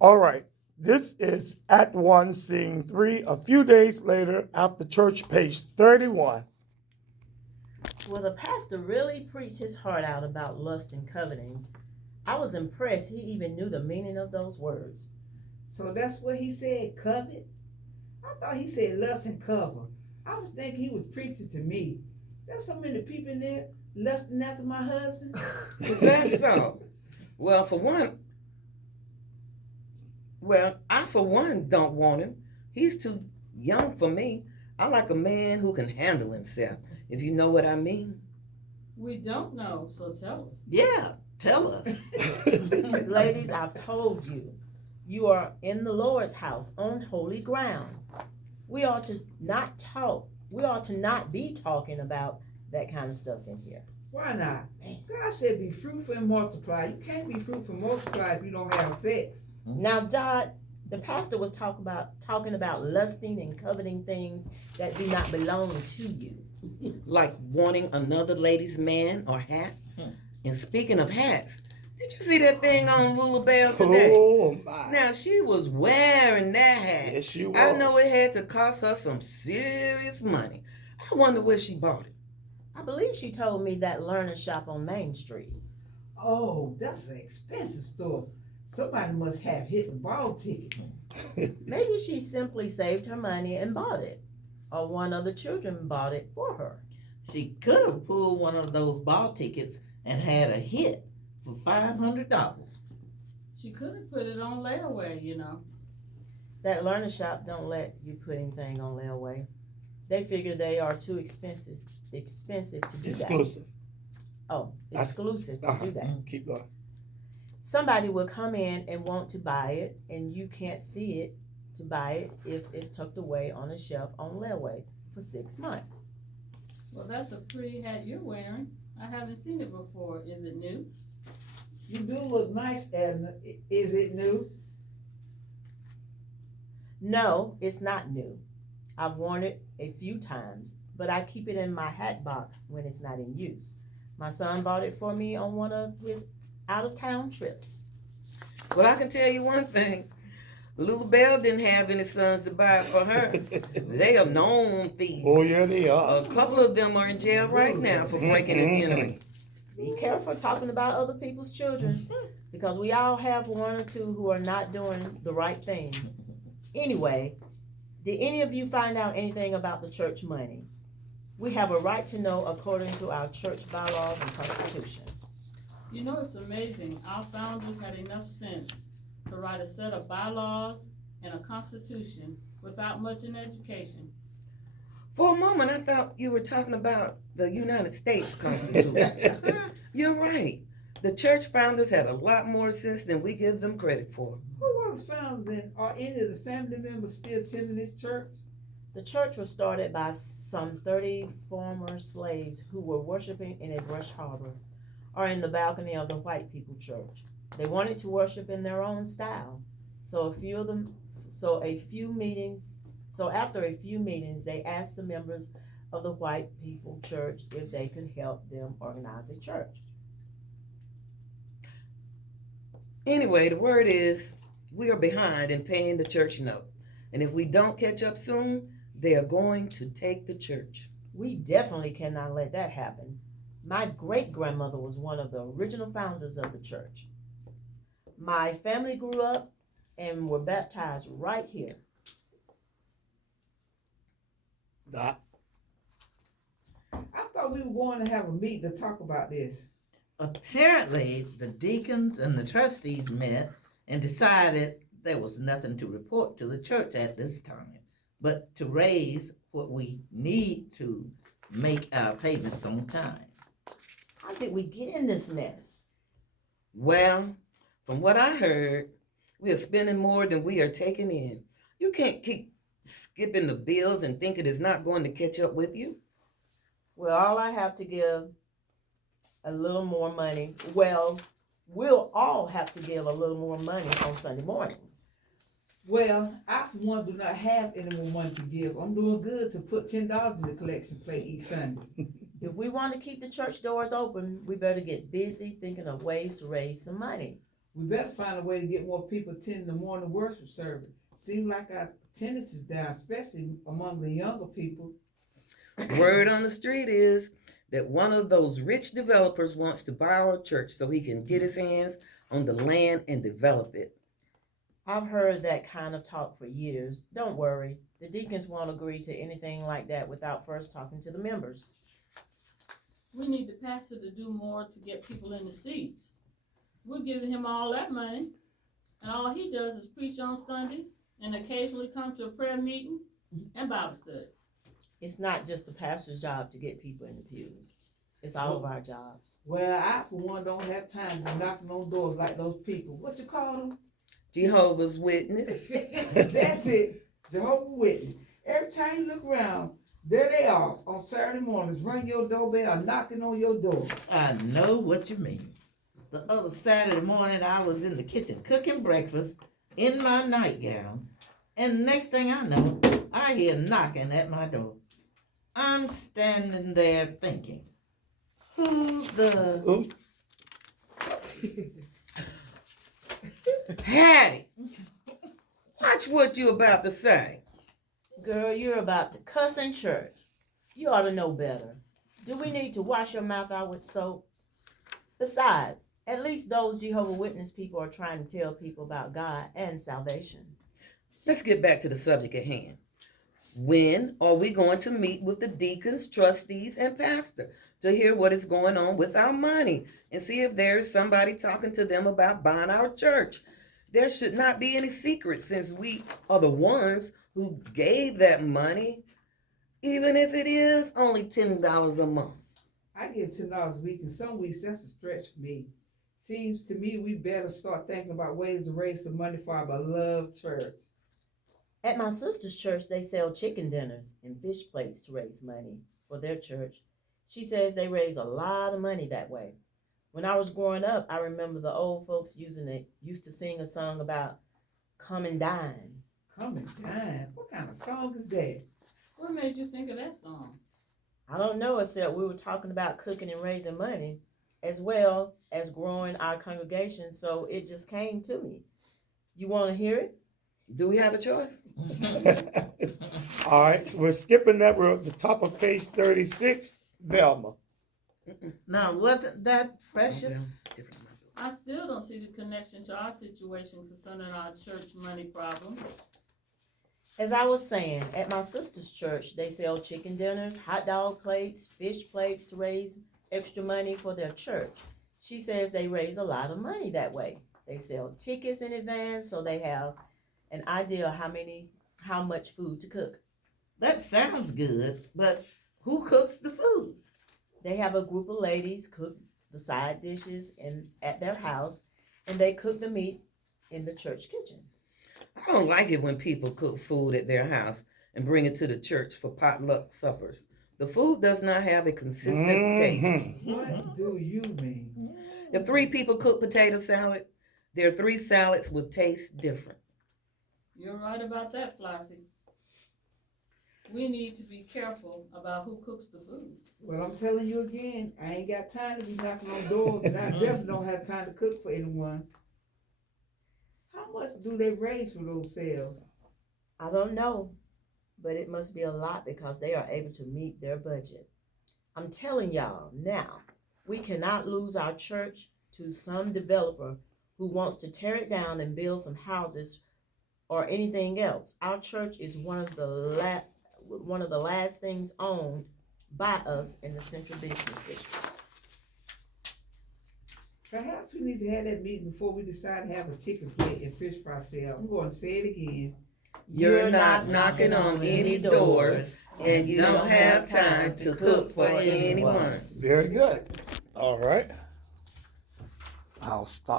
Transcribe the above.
All right. This is Act 1, Scene 3, a few days later after church, page 31. Well, the pastor really preached his heart out about lust and coveting. I was impressed he even knew the meaning of those words. So that's what he said, covet? I thought he said lust and cover. I was thinking he was preaching to me. There's so many people in there lusting after my husband. Is that so? Well, I for one don't want him. He's too young for me. I like a man who can handle himself, if you know what I mean. We don't know, so tell us. Yeah, tell us. Ladies, I've told you, you are in the Lord's house on holy ground. We ought to not talk. We ought to not be talking about that kind of stuff in here. Why not? God said be fruitful and multiply. You can't be fruitful and multiply if you don't have sex. Now, Dodd, the pastor was talking about lusting and coveting things that do not belong to you. Like wanting another lady's man or hat. And speaking of hats, did you see that thing on Lula Bell today? Oh, my. Now, she was wearing that hat. Yes, she was. I know it had to cost her some serious money. I wonder where she bought it. I believe she told me that learner shop on Main Street. Oh, that's an expensive store. Somebody must have hit the ball ticket. Maybe she simply saved her money and bought it, or one of the children bought it for her. She could have pulled one of those ball tickets and had a hit for $500. She could have put it on layaway, you know. That learner shop don't let you put anything on layaway. They figure they are too expensive to do Exclusive. that. Oh, exclusive to do that. Keep going. Somebody will come in and want to buy it, and you can't see it to buy it if it's tucked away on a shelf on layaway for 6 months. Well, that's a pretty hat you're wearing. I haven't seen it before. Is it new? You do look nice, Edna. Is it new? No, it's not new. I've worn it a few times, but I keep it in my hat box when it's not in use. My son bought it for me on one of his out-of-town trips. Well, I can tell you one thing. Lula Bell didn't have any sons to buy it for her. They are known thieves. Oh, yeah, they are. A couple of them are in jail right now for breaking and entering. Be careful talking about other people's children, because we all have one or two who are not doing the right thing. Anyway, did any of you find out anything about the church money? We have a right to know according to our church bylaws and constitution. You know, it's amazing. Our founders had enough sense to write a set of bylaws and a constitution without much in education. For a moment, I thought you were talking about the United States Constitution. You're right. The church founders had a lot more sense than we give them credit for. Who were the founders and are any of the family members still attending this church? The church was started by some 30 former slaves who were worshiping in a brush harbor or in the balcony of the white people church. They wanted to worship in their own style. So after a few meetings, they asked the members of the white people church if they could help them organize a church. Anyway, the word is we are behind in paying the church note. And if we don't catch up soon, they are going to take the church. We definitely cannot let that happen. My great-grandmother was one of the original founders of the church. My family grew up and were baptized right here. Doc. I thought we were going to have a meeting to talk about this. Apparently, the deacons and the trustees met and decided there was nothing to report to the church at this time, but to raise what we need to make our payments on time. How did we get in this mess? Well, from what I heard, we are spending more than we are taking in. You can't keep skipping the bills and think it is not going to catch up with you. Well, all I have to give a little more money. Well, we'll all have to give a little more money on Sunday mornings. Well, I for one do not have any more money to give. I'm doing good to put $10 in the collection plate each Sunday. If we want to keep the church doors open, we better get busy thinking of ways to raise some money. We better find a way to get more people attending the morning worship service. Seems like our attendance is down, especially among the younger people. Word on the street is that one of those rich developers wants to buy our church so he can get his hands on the land and develop it. I've heard that kind of talk for years. Don't worry, the deacons won't agree to anything like that without first talking to the members. We need the pastor to do more to get people in the seats. We're giving him all that money, and all he does is preach on Sunday and occasionally come to a prayer meeting and Bible study. It's not just the pastor's job to get people in the pews. It's all of our jobs. Well, I, for one, don't have time to be knocking on doors like those people. What you call them? Jehovah's Witness. That's it. Jehovah's Witness. Every time you look around, there they are on Saturday mornings, ring your doorbell, knocking on your door. I know what you mean. The other Saturday morning, I was in the kitchen cooking breakfast in my nightgown, and next thing I know, I hear knocking at my door. I'm standing there thinking, who the... Oop. Hattie, watch what you about to say. Girl, you're about to cuss in church. You ought to know better. Do we need to wash your mouth out with soap? Besides, at least those Jehovah's Witness people are trying to tell people about God and salvation. Let's get back to the subject at hand. When are we going to meet with the deacons, trustees, and pastor to hear what is going on with our money and see if there is somebody talking to them about buying our church? There should not be any secret since we are the ones who gave that money, even if it is only $10 a month. I give $10 a week, and some weeks that's a stretch for me. Seems to me we better start thinking about ways to raise some money for our beloved church. At my sister's church, they sell chicken dinners and fish plates to raise money for their church. She says they raise a lot of money that way. When I was growing up, I remember the old folks used to sing a song about come and dine. Come and dine. What kind of song is that? What made you think of that song? I don't know, except we were talking about cooking and raising money as well as growing our congregation, so it just came to me. You want to hear it? Do we have a choice? All right, so we're skipping that. We're at the top of page 36. Velma. Now, wasn't that precious? Different. I still don't see the connection to our situation concerning our church money problem. As I was saying, at my sister's church, they sell chicken dinners, hot dog plates, fish plates to raise extra money for their church. She says they raise a lot of money that way. They sell tickets in advance, so they have an idea of how much food to cook. That sounds good, but who cooks the food? They have a group of ladies cook the side dishes at their house, and they cook the meat in the church kitchen. I don't like it when people cook food at their house and bring it to the church for potluck suppers. The food does not have a consistent taste. What do you mean? If 3 people cook potato salad, their 3 salads will taste different. You're right about that, Flossie. We need to be careful about who cooks the food. Well, I'm telling you again, I ain't got time to be knocking on doors, and I definitely don't have time to cook for anyone. How much do they raise for those sales? I don't know, but it must be a lot because they are able to meet their budget. I'm telling y'all now, we cannot lose our church to some developer who wants to tear it down and build some houses or anything else. Our church is one of the last things owned by us in the Central Business District. Perhaps we need to have that meeting before we decide to have a chicken plate and fish fry sale. I'm going to say it again. You're not knocking on any doors, and you don't have time to cook for anyone. Very good. All right. I'll stop